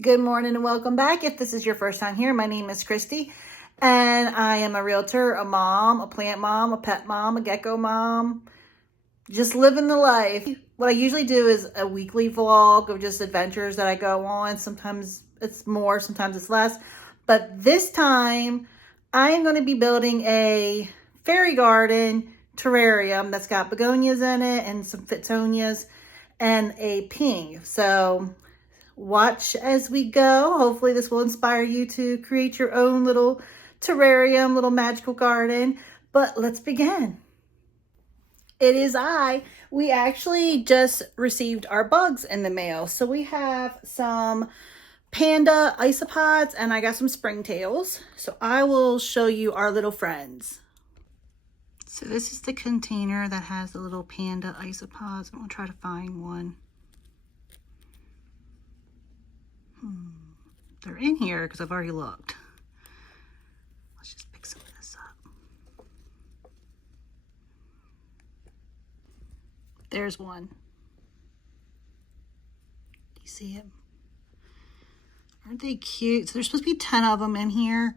Good morning and welcome back. If this is your first time here, my name is Christy and I am a realtor, a mom, a plant mom, a pet mom, a gecko mom, just living the life. What I usually do is a weekly vlog of just adventures that I go on. Sometimes it's more, sometimes it's less. But this time I am going to be building a fairy garden terrarium that's got begonias in it and some Fittonias and a ping. So watch as we go. Hopefully this will inspire you to create your own little terrarium, little magical garden. But let's begin. It is we actually just received our bugs in the mail. So we have some panda isopods and I got some springtails. So I will show you our little friends. So this is the container that has the little panda isopods. I'm gonna try to find one. They're in here because I've already looked. Let's just pick some of this up. There's one. Do you see it? Aren't they cute? So there's supposed to be 10 of them in here.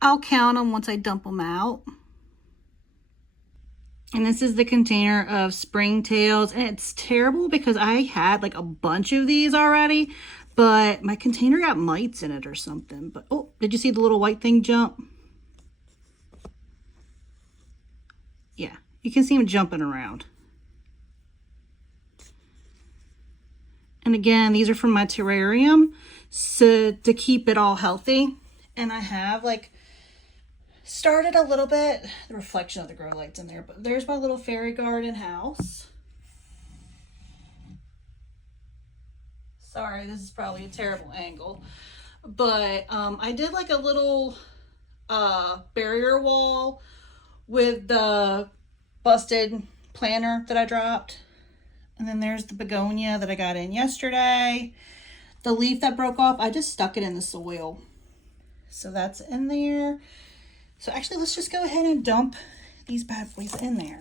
I'll count them once I dump them out. And this is the container of springtails. And it's terrible because I had like a bunch of these already, but my container got mites in it or something. But oh, did you see the little white thing jump? Yeah, you can see him jumping around. And again, these are from my terrarium, so to keep it all healthy. And I have like started a little bit, the reflection of the grow lights in there, but there's my little fairy garden house. Sorry, this is probably a terrible angle, but I did like a little barrier wall with the busted planter that I dropped. And then there's the begonia that I got in yesterday. The leaf that broke off, I just stuck it in the soil. So that's in there. So actually, let's just go ahead and dump these bad boys in there.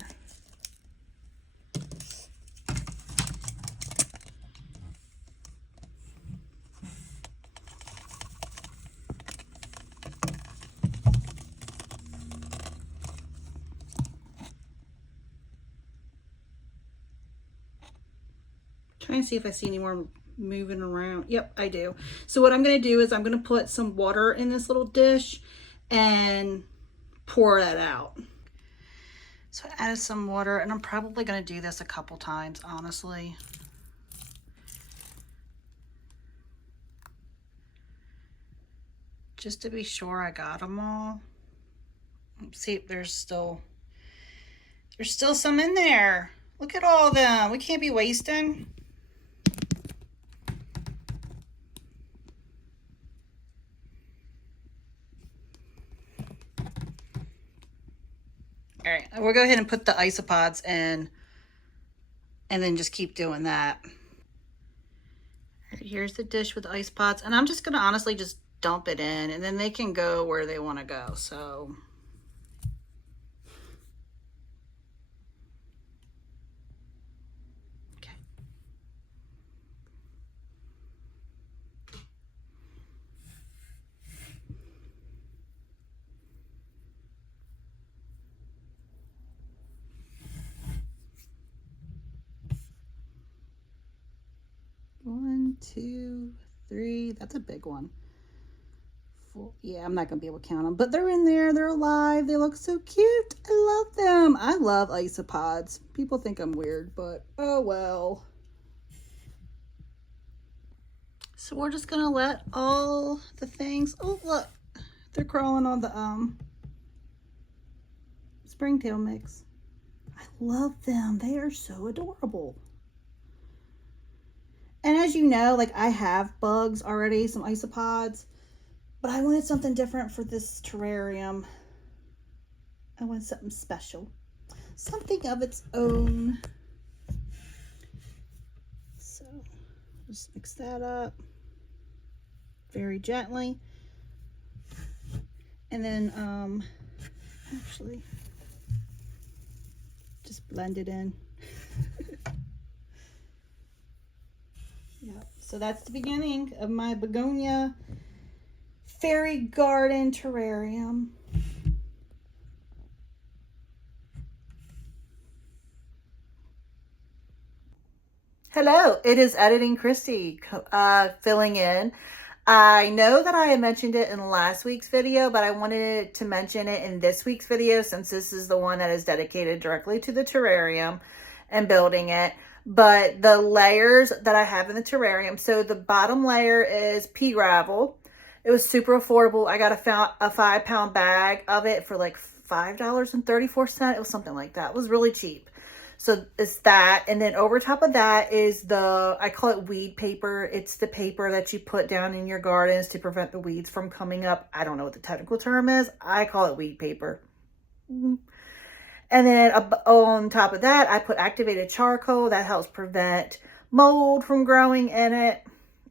Trying to see if I see any more moving around. Yep, I do. So what I'm going to do is I'm going to put some water in this little dish and pour that out. So I added some water and I'm probably going to do this a couple times, honestly. Just to be sure I got them all. See, there's still some in there. Look at all of them. We can't be wasting. All right, we'll go ahead and put the isopods in and then just keep doing that. All right, here's the dish with the isopods, and I'm just gonna honestly just dump it in and then they can go where they want to go. So okay. One, two, three. That's a big one. Four. Yeah, I'm not gonna be able to count them, but they're in there. They're alive. They look so cute. I love them. I love isopods. People think I'm weird, but oh well. So we're just gonna let all the things. Oh look, they're crawling on the springtail mix. I love them. They are so adorable. And as you know, like I have bugs already, some isopods, but I wanted something different for this terrarium. I wanted something special, something of its own. So just mix that up very gently. And then actually just blend it in. Yep. So that's the beginning of my begonia fairy garden terrarium. Hello, it is Editing Christy filling in. I know that I had mentioned it in last week's video, but I wanted to mention it in this week's video since this is the one that is dedicated directly to the terrarium and building it. But the layers that I have in the terrarium, so the bottom layer is pea gravel. It was super affordable. I got a 5-pound bag of it for like $5.34. It was something like that. It was really cheap. So it's that. And then over top of that is I call it weed paper. It's the paper that you put down in your gardens to prevent the weeds from coming up. I don't know what the technical term is. I call it weed paper. And then on top of that, I put activated charcoal that helps prevent mold from growing in it.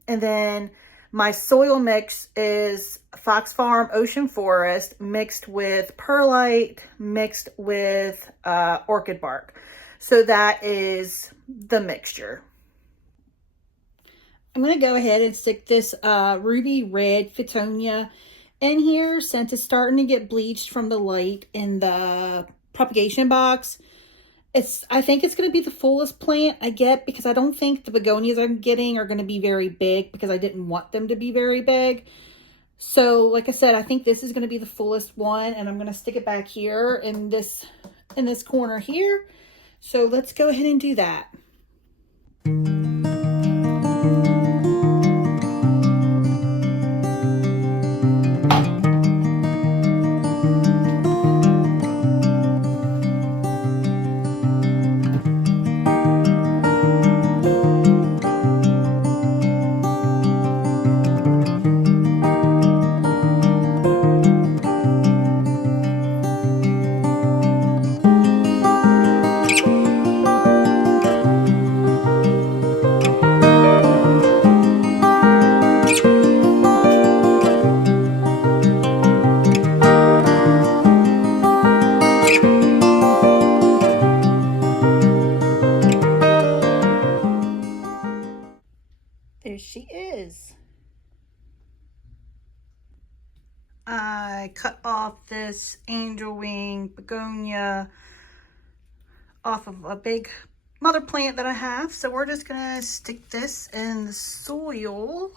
And then my soil mix is Fox Farm Ocean Forest mixed with perlite, mixed with orchid bark. So that is the mixture. I'm going to go ahead and stick this ruby red Fittonia in here since it's starting to get bleached from the light in the propagation box. I think it's going to be the fullest plant I get because I don't think the begonias I'm getting are going to be very big because I didn't want them to be very big. So like I said, I think this is going to be the fullest one, and I'm going to stick it back here in this corner here. So let's go ahead and do that. There she is. I cut off this angel wing begonia off of a big mother plant that I have. So we're just gonna stick this in the soil.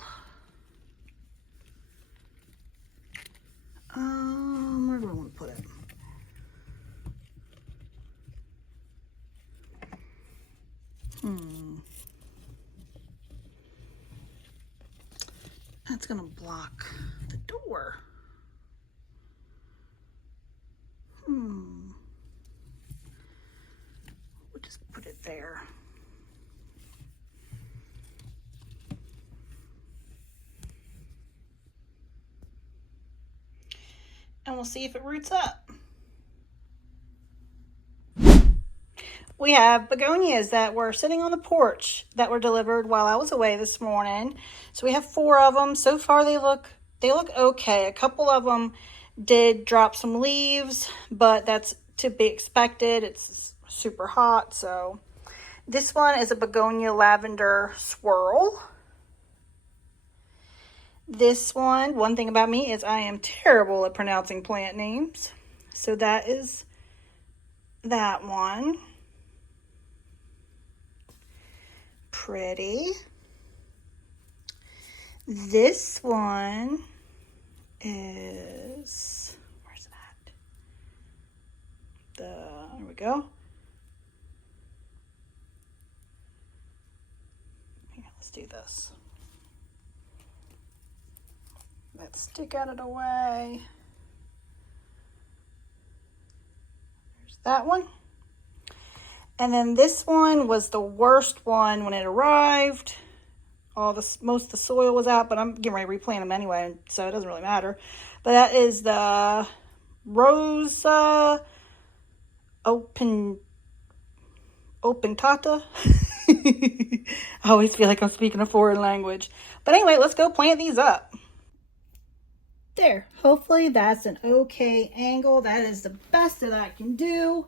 Where do I want to put it? That's gonna block the door. We'll just put it there. And we'll see if it roots up. We have begonias that were sitting on the porch that were delivered while I was away this morning. So we have 4 of them. So far they look okay. A couple of them did drop some leaves, but that's to be expected. It's super hot. So this one is a begonia lavender swirl. This one thing about me is I am terrible at pronouncing plant names. So that is that one. Pretty. This one is, where's that? There we go. Here, let's do this. Let's stick out of the way. There's that one. And then this one was the worst one when it arrived. Most of the soil was out, but I'm getting ready to replant them anyway, so it doesn't really matter. But that is the Rosa Opentata. I always feel like I'm speaking a foreign language. But anyway, let's go plant these up. There, hopefully that's an okay angle. That is the best that I can do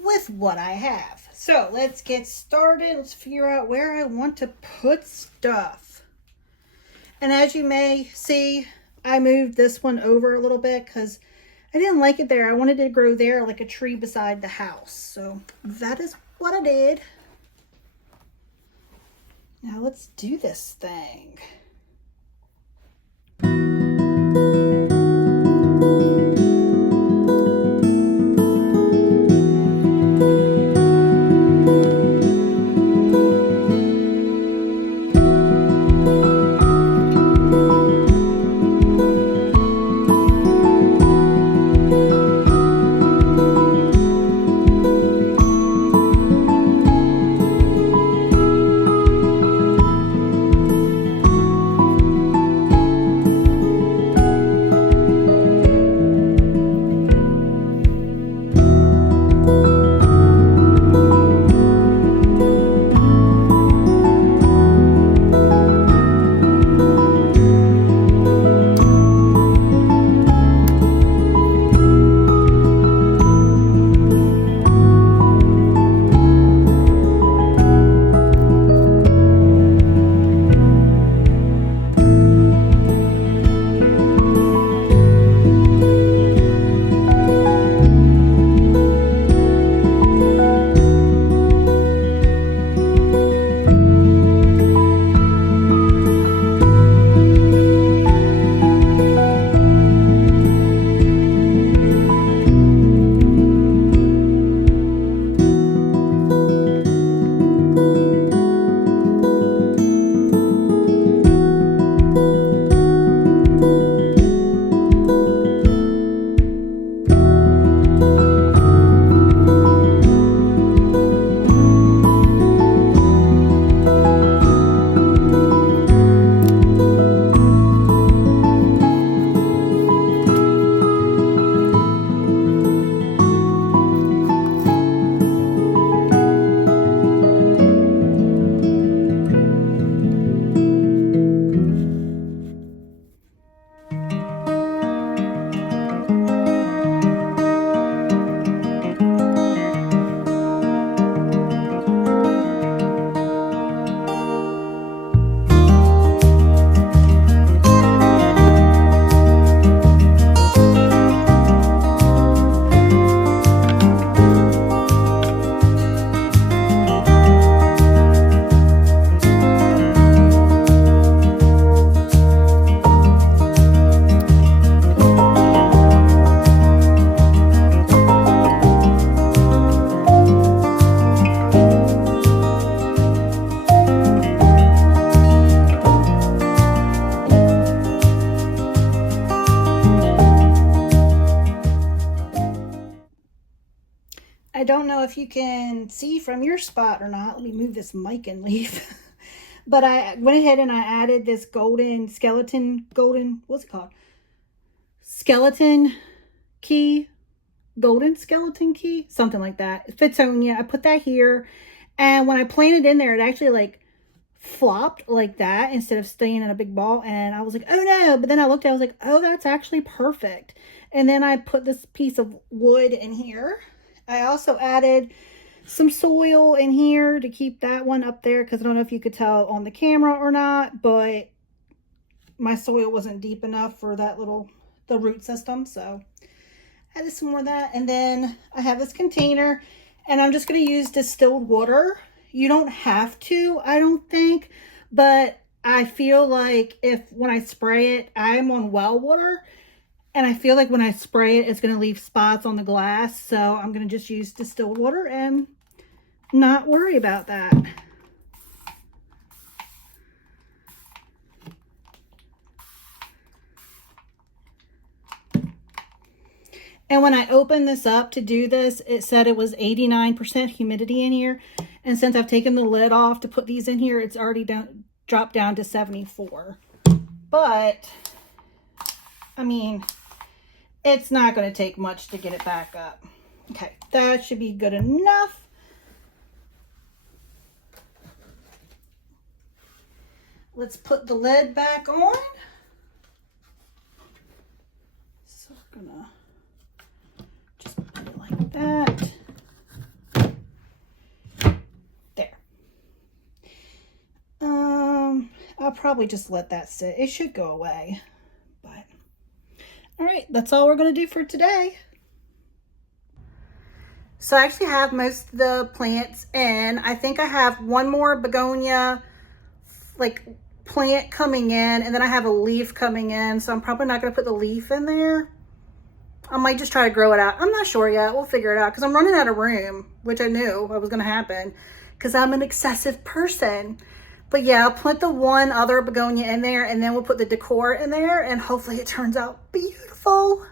with what I have. So let's get started. Let's figure out where I want to put stuff. And as you may see, I moved this one over a little bit because I didn't like it there. I wanted it to grow there like a tree beside the house. So that is what I did. Now let's do this thing. I don't know if you can see from your spot or not. Let me move this mic and leave. But I went ahead and I added this what's it called? Skeleton key, golden skeleton key, something like that. Fittonia. I put that here. And when I planted in there, it actually like flopped like that instead of staying in a big ball. And I was like, oh no. But then I looked at it, I was like, oh, that's actually perfect. And then I put this piece of wood in here. I also added some soil in here to keep that one up there because I don't know if you could tell on the camera or not, but my soil wasn't deep enough for that the root system. So I added some more of that. And then I have this container and I'm just going to use distilled water. You don't have to, I don't think, but I feel like when I spray it, I'm on well water. And I feel like when I spray it, it's going to leave spots on the glass. So I'm going to just use distilled water and not worry about that. And when I opened this up to do this, it said it was 89% humidity in here. And since I've taken the lid off to put these in here, it's already dropped down to 74. But, I mean, it's not going to take much to get it back up. Okay, that should be good enough. Let's put the lid back on. So we're going to just put it like that. I'll probably just let that sit. It should go away. But all right, that's all we're going to do for today. So I actually have most of the plants in. I think I have one more begonia like plant coming in, and then I have a leaf coming in. So I'm probably not going to put the leaf in there. I might just try to grow it out. I'm not sure yet. We'll figure it out because I'm running out of room, which I knew was going to happen because I'm an excessive person. But yeah, I'll put the one other begonia in there, and then we'll put the decor in there, and hopefully it turns out beautiful.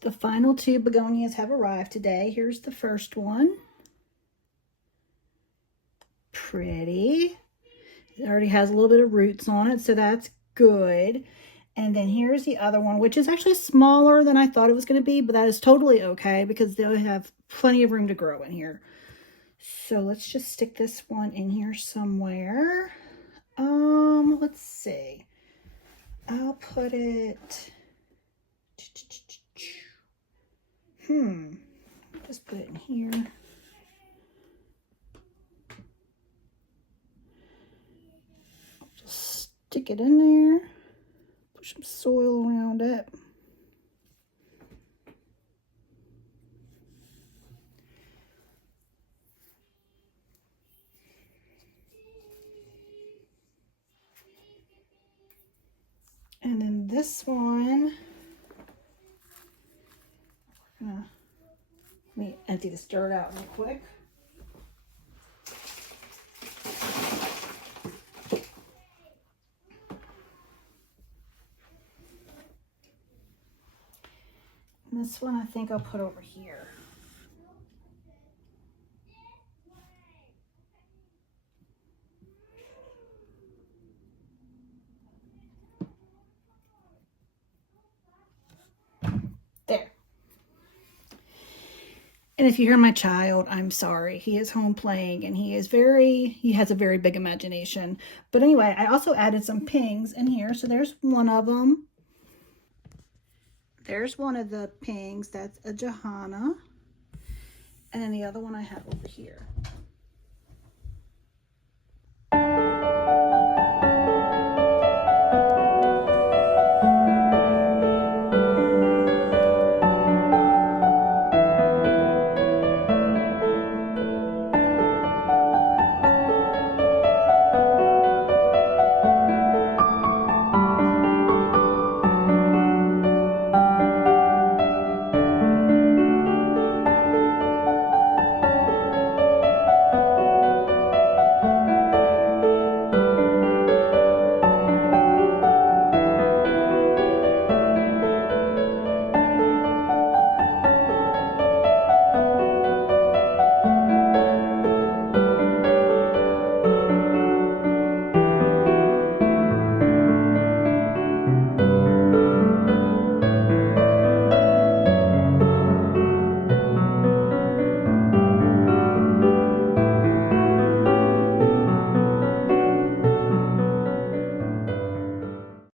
The final two begonias have arrived today. Here's the first one. Pretty. It already has a little bit of roots on it, so that's good. And then here's the other one, which is actually smaller than I thought it was going to be, but that is totally okay because they'll have plenty of room to grow in here. So let's just stick this one in here somewhere. Let's see. I'll put it... Just put it in here. Just stick it in there. Put some soil around it. And then this one, let me empty this dirt out real quick. And this one I think I'll put over here. There. And if you hear my child, I'm sorry. He is home playing and he has a very big imagination. But anyway, I also added some pings in here. So there's one of them. There's one of the pings. That's a Johanna. And then the other one I have over here.